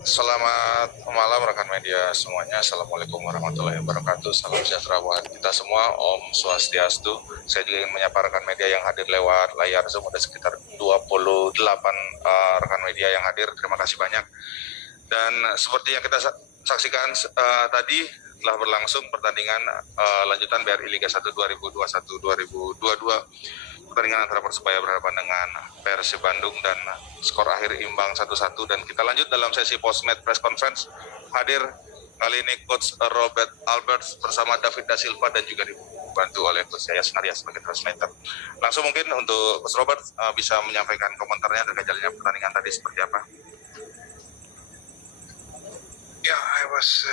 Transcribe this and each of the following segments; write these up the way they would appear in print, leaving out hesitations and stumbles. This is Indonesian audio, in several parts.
Selamat malam rekan media semuanya. Assalamualaikum warahmatullahi wabarakatuh. Salam sejahtera buat kita semua. Om Swastiastu. Saya juga ingin menyapa rekan media yang hadir lewat layar Zoom. Ada sekitar 28 rekan media yang hadir. Terima kasih banyak. Dan seperti yang kita saksikan tadi telah berlangsung pertandingan lanjutan BRI Liga 1 2021-2022. Pertandingan antara Persebaya berhadapan dengan Persib Bandung dan skor akhir imbang 1-1, dan kita lanjut dalam sesi post-match press conference. Hadir kali ini Coach Robert Alberts bersama David Da Silva dan juga dibantu oleh Coach Yayas Arya sebagai translator. Langsung mungkin untuk Coach Robert bisa menyampaikan komentarnya terkait jalannya pertandingan tadi seperti apa? Yeah, I was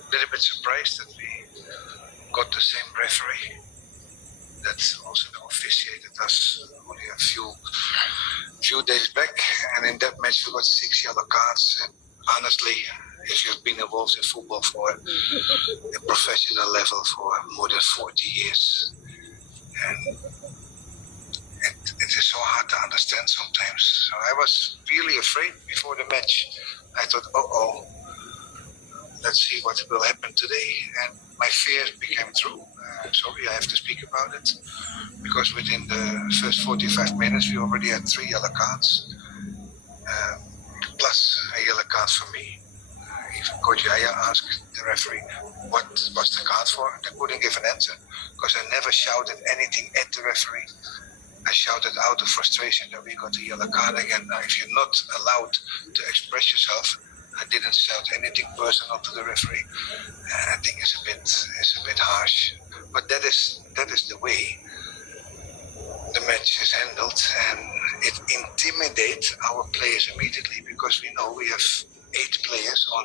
a little bit surprised that we got the same referee that also officiated us only a few days back, and in that match we got 6 yellow cards. And honestly, if you've been involved in football for a professional level for more than 40 years, and it is so hard to understand sometimes. So I was really afraid before the match. I thought, let's see what will happen today. And my fears became true. Sorry, I have to speak about it. Because within the first 45 minutes, we already had 3 yellow cards. Plus a yellow card for me. Even Coach Yaya asked the referee, what was the card for? They couldn't give an answer. Because I never shouted anything at the referee. I shouted out of frustration that we got a yellow card again. Now, if you're not allowed to express yourself, I didn't shout anything personal to the referee. I think it's a bit harsh, but that is the way the match is handled, and it intimidates our players immediately because we know we have 8 players on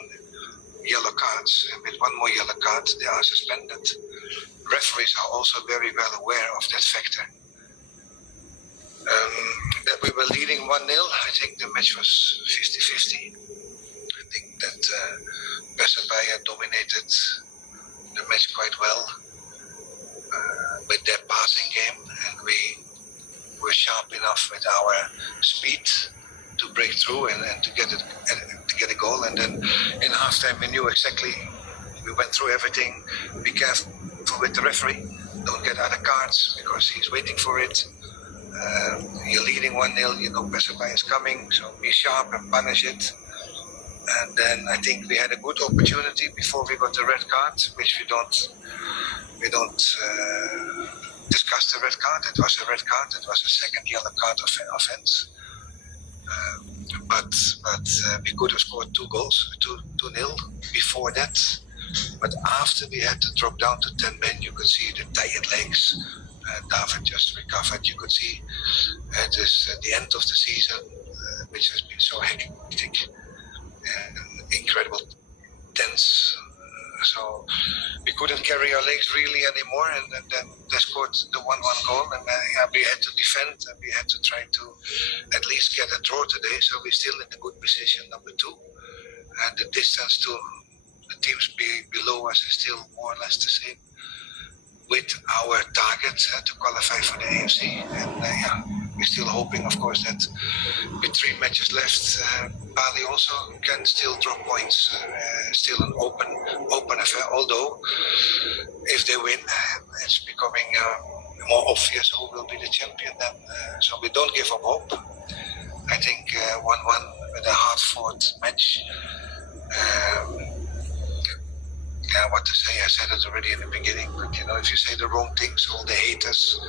yellow cards, and with 1 more yellow card they are suspended. Referees are also very well aware of that factor. That we were leading 1-0, I think the match was 50-50. I think that Persebaya dominated the match quite well with their passing game, and we were sharp enough with our speed to break through and to get a goal. And then in halftime we knew exactly, we went through everything. Be careful with the referee, don't get other cards because he's waiting for it. You're leading 1-0, you know Persebaya is coming, so be sharp and punish it. And then I think we had a good opportunity before we got the red card, which we don't discuss the red card. It was a red card. It was a second yellow card offense. But we could have scored 2 goals, 2-0 before that. But after we had to drop down to 10 men, you could see the tired legs. David just recovered. You could see it is the end of the season, which has been so hectic and incredible tense. So we couldn't carry our legs really anymore, and then they scored the 1-1 goal, and we had to defend, and we had to try to at least get a draw today. So we're still in a good position, number 2, and the distance to the teams below us is still more or less the same, with our target to qualify for the AFC. And we're still hoping, of course, that with 3 matches left, Bali also can still drop points. Still an open affair, although if they win, it's becoming more obvious who will be the champion then. So we don't give up hope. I think 1-1 with a hard-fought match. What to say, I said it already in the beginning, but if you say the wrong things, all the haters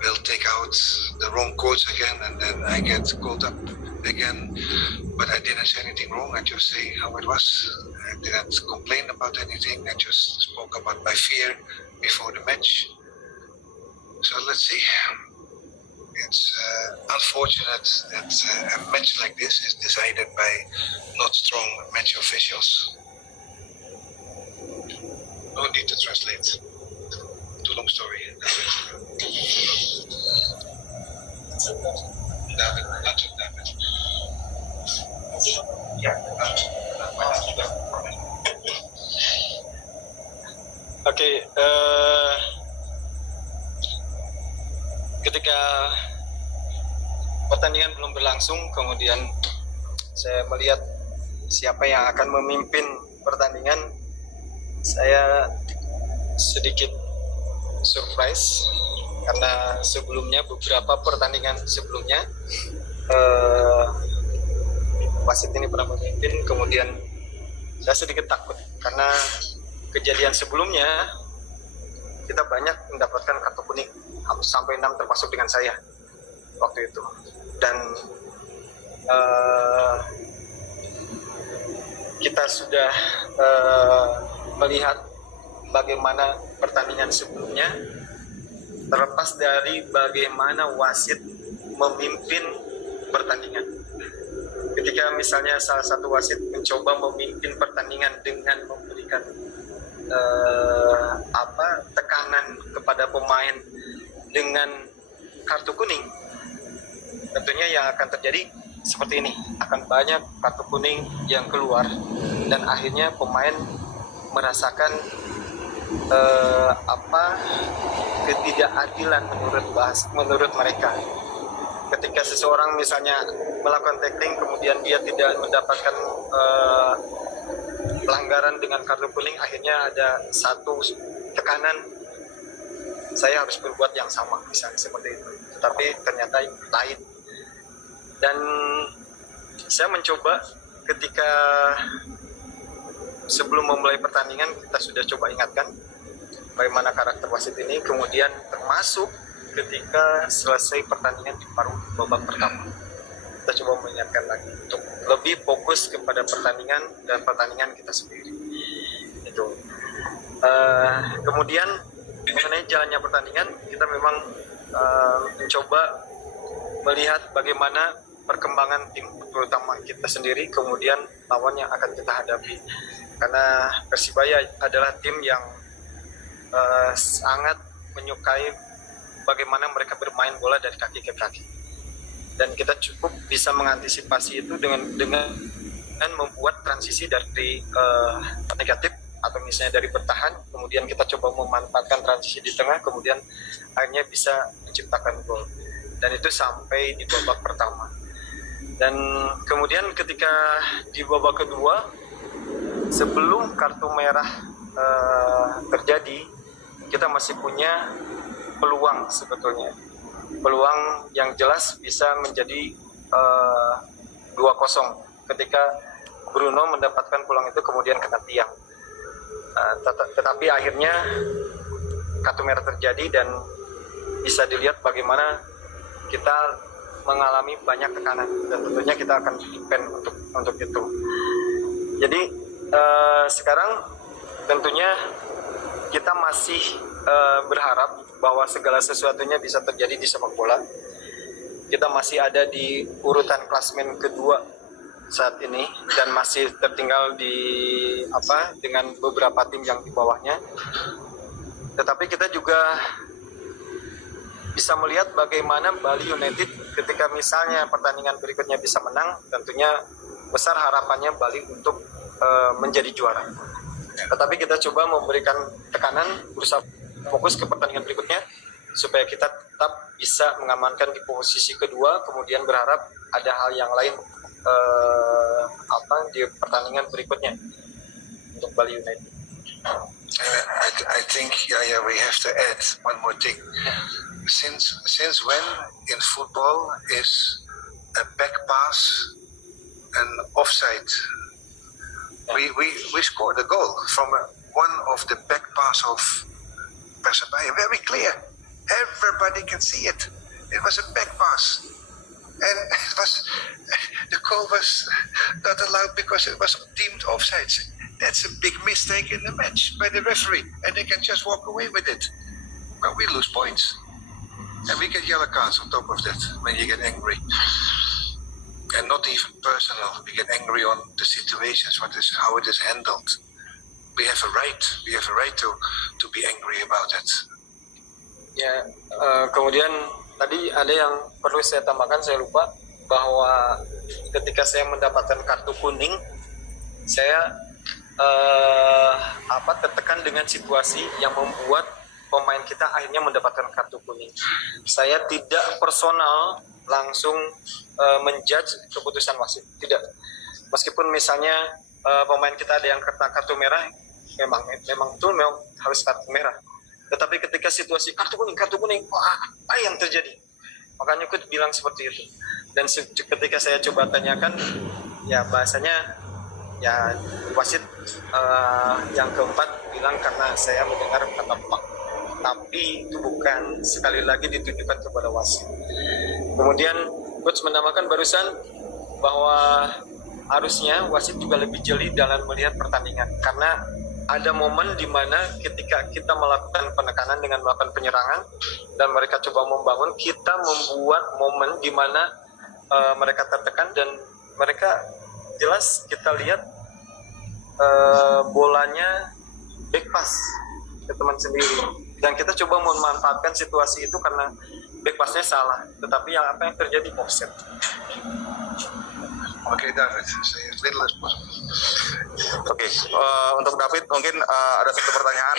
will take out the wrong quotes again, and then I get called up again. But I didn't say anything wrong, I just say how it was. I didn't complain about anything, I just spoke about my fear before the match. So let's see. It's unfortunate that a match like this is decided by not strong match officials. No need to translate. Too long story. David. Oke, ketika pertandingan belum berlangsung, kemudian saya melihat siapa yang akan memimpin pertandingan, saya sedikit surprise karena sebelumnya, beberapa pertandingan sebelumnya wasit ini pernah memimpin. Kemudian saya sedikit takut karena kejadian sebelumnya kita banyak mendapatkan kartu kuning sampai 6 termasuk dengan saya waktu itu. Dan kita sudah melihat bagaimana pertandingan sebelumnya, terlepas dari bagaimana wasit memimpin pertandingan. Ketika misalnya salah satu wasit mencoba memimpin pertandingan dengan memberikan tekanan kepada pemain dengan kartu kuning, tentunya yang akan terjadi seperti ini, akan banyak kartu kuning yang keluar dan akhirnya pemain merasakan ketidakadilan menurut mereka. Ketika seseorang misalnya melakukan tackling kemudian dia tidak mendapatkan pelanggaran dengan kartu kuning, akhirnya ada satu tekanan, saya harus berbuat yang sama misalnya seperti itu, tapi ternyata lain. Dan saya mencoba ketika sebelum memulai pertandingan, kita sudah coba ingatkan bagaimana karakter wasit ini, kemudian termasuk ketika selesai pertandingan di paruh babak pertama, kita coba mengingatkan lagi untuk lebih fokus kepada pertandingan dan pertandingan kita sendiri. Itu. Kemudian mengenai jalannya pertandingan, kita memang mencoba melihat bagaimana perkembangan tim, terutama kita sendiri, kemudian lawan yang akan kita hadapi. Karena Persibaya adalah tim yang sangat menyukai bagaimana mereka bermain bola dari kaki ke kaki. Dan kita cukup bisa mengantisipasi itu dengan membuat transisi dari negatif atau misalnya dari bertahan, kemudian kita coba memanfaatkan transisi di tengah, kemudian akhirnya bisa menciptakan gol. Dan itu sampai di babak pertama. Dan kemudian ketika di babak kedua, sebelum kartu merah terjadi, kita masih punya peluang sebetulnya. Peluang yang jelas bisa menjadi 2-0 ketika Bruno mendapatkan peluang itu kemudian kena tiang. Tetapi akhirnya kartu merah terjadi dan bisa dilihat bagaimana kita mengalami banyak tekanan dan tentunya kita akan depend untuk itu. Jadi sekarang tentunya kita masih berharap bahwa segala sesuatunya bisa terjadi di sepak bola. Kita masih ada di urutan klasemen kedua saat ini dan masih tertinggal dengan beberapa tim yang di bawahnya. Tetapi kita juga bisa melihat bagaimana Bali United ketika misalnya pertandingan berikutnya bisa menang, tentunya besar harapannya Bali untuk menjadi juara. Tetapi kita coba memberikan tekanan, berusaha fokus ke pertandingan berikutnya supaya kita tetap bisa mengamankan di posisi kedua, kemudian berharap ada hal yang lain di pertandingan berikutnya untuk Bali United. I think we have to add one more thing. Since when in football is a back pass an offside? We scored a goal from one of the back pass of Persebaya, very clear. Everybody can see it. It was a back pass, and the goal was not allowed because it was deemed offside. That's a big mistake in the match by the referee, and they can just walk away with it. But we lose points, and we get yellow cards on top of that when you get angry. And not even personal. We get angry on the situations, how it is handled. We have a right. We have a right to be angry about it. Ya, kemudian tadi ada yang perlu saya tambahkan, saya lupa, bahwa ketika saya mendapatkan kartu kuning, saya tertekan dengan situasi yang membuat pemain kita akhirnya mendapatkan kartu kuning. Saya tidak personal langsung menjudge keputusan wasit, tidak. Meskipun misalnya pemain kita ada yang kena kartu merah, memang harus kartu merah. Tetapi ketika situasi kartu kuning, wah, apa yang terjadi? Makanya ikut bilang seperti itu. Dan ketika saya coba tanyakan, ya bahasanya ya wasit yang keempat bilang karena saya mendengar kata pak, tapi itu bukan sekali lagi ditujukan kepada wasit. Kemudian coach menambahkan barusan bahwa harusnya wasit juga lebih jeli dalam melihat pertandingan, karena ada momen di mana ketika kita melakukan penekanan dengan melakukan penyerangan dan mereka coba membangun, kita membuat momen di mana mereka tertekan dan mereka jelas kita lihat bolanya back pass ke teman sendiri, dan kita coba memanfaatkan situasi itu karena back passnya salah, tetapi apa yang terjadi offset. Okay, David, say as little as possible. Oke, untuk David mungkin ada satu pertanyaan.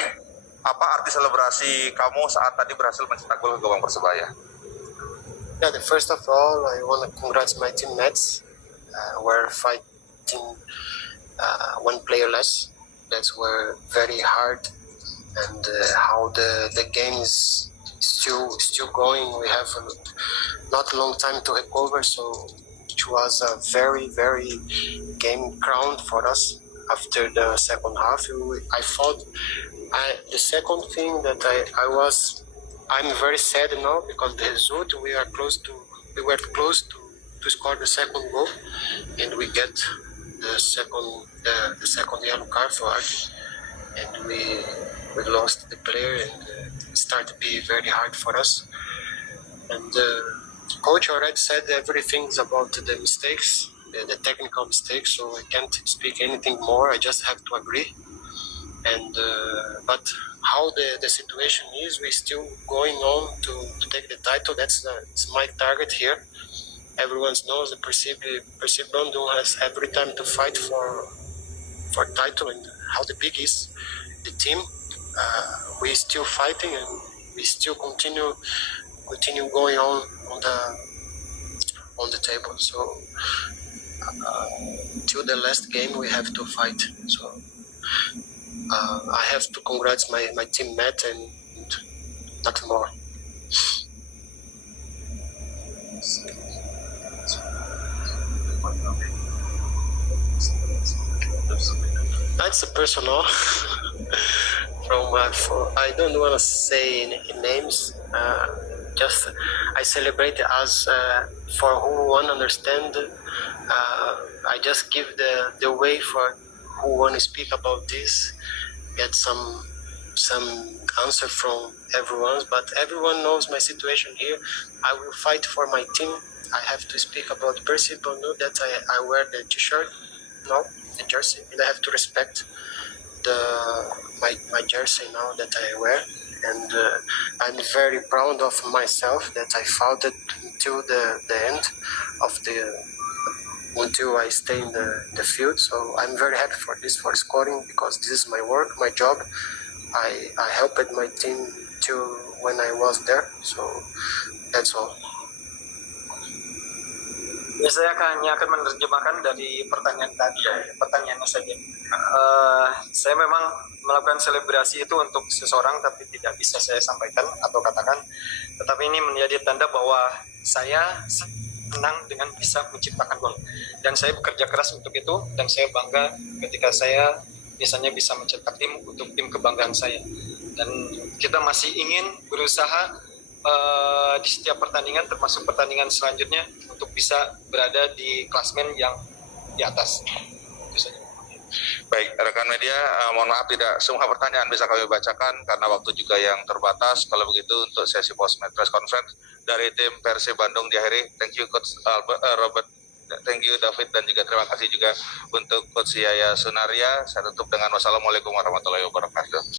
Apa arti selebrasi kamu saat tadi berhasil mencetak gol ke gawang Persebaya? Yeah, first of all, I want to congratulate my teammates. We're fighting one player less. That's were very hard, and how the game is still going. We have not a long time to recover, so it was a very game crowned for us after the second half. I thought the second thing that I'm very sad now because the result we were close to score the second goal, and we get the second yellow card for us, and we lost the player, and it started to be very hard for us. And coach already said everything about the mistakes, the technical mistakes, so I can't speak anything more. I just have to agree. And but how the situation is, we're still going on to take the title. That's my target here. Everyone knows the Perseid Bandung has every time to fight for title, and how the big is the team. We're still fighting, and we still continue going on the table. So till the last game we have to fight. So I have to congratulate my teammate and nothing more. That's a personal I don't want to say any names. Just I celebrate as for who want to understand. I just give the way for who want to speak about this. Get some answer from everyone, but everyone knows my situation here. I will fight for my team. I have to speak about Percy, but know that I wear the t-shirt, no, the jersey, and I have to respect my jersey now that I wear. And I'm very proud of myself that I fought it until the end of until I stay in the field. So I'm very happy for scoring, because this is my work, my job. I helped my team till when I was there. So that's all. Ya, saya hanya akan menerjemahkan dari pertanyaannya saja. Saya memang melakukan selebrasi itu untuk seseorang, tapi tidak bisa saya sampaikan atau katakan. Tetapi ini menjadi tanda bahwa saya senang dengan bisa menciptakan gol. Dan saya bekerja keras untuk itu, dan saya bangga ketika saya misalnya bisa mencetak tim untuk tim kebanggaan saya. Dan kita masih ingin berusaha di setiap pertandingan, termasuk pertandingan selanjutnya, untuk bisa berada di klasmen yang di atas. Itu saja. Baik, rekan media, mohon maaf tidak semua pertanyaan bisa kami bacakan karena waktu juga yang terbatas. Kalau begitu untuk sesi post-match press conference dari tim Persib Bandung diakhiri. Thank you Coach Robert, thank you David, dan juga terima kasih juga untuk Coach Yaya Sunaria. Saya tutup dengan wassalamualaikum warahmatullahi wabarakatuh.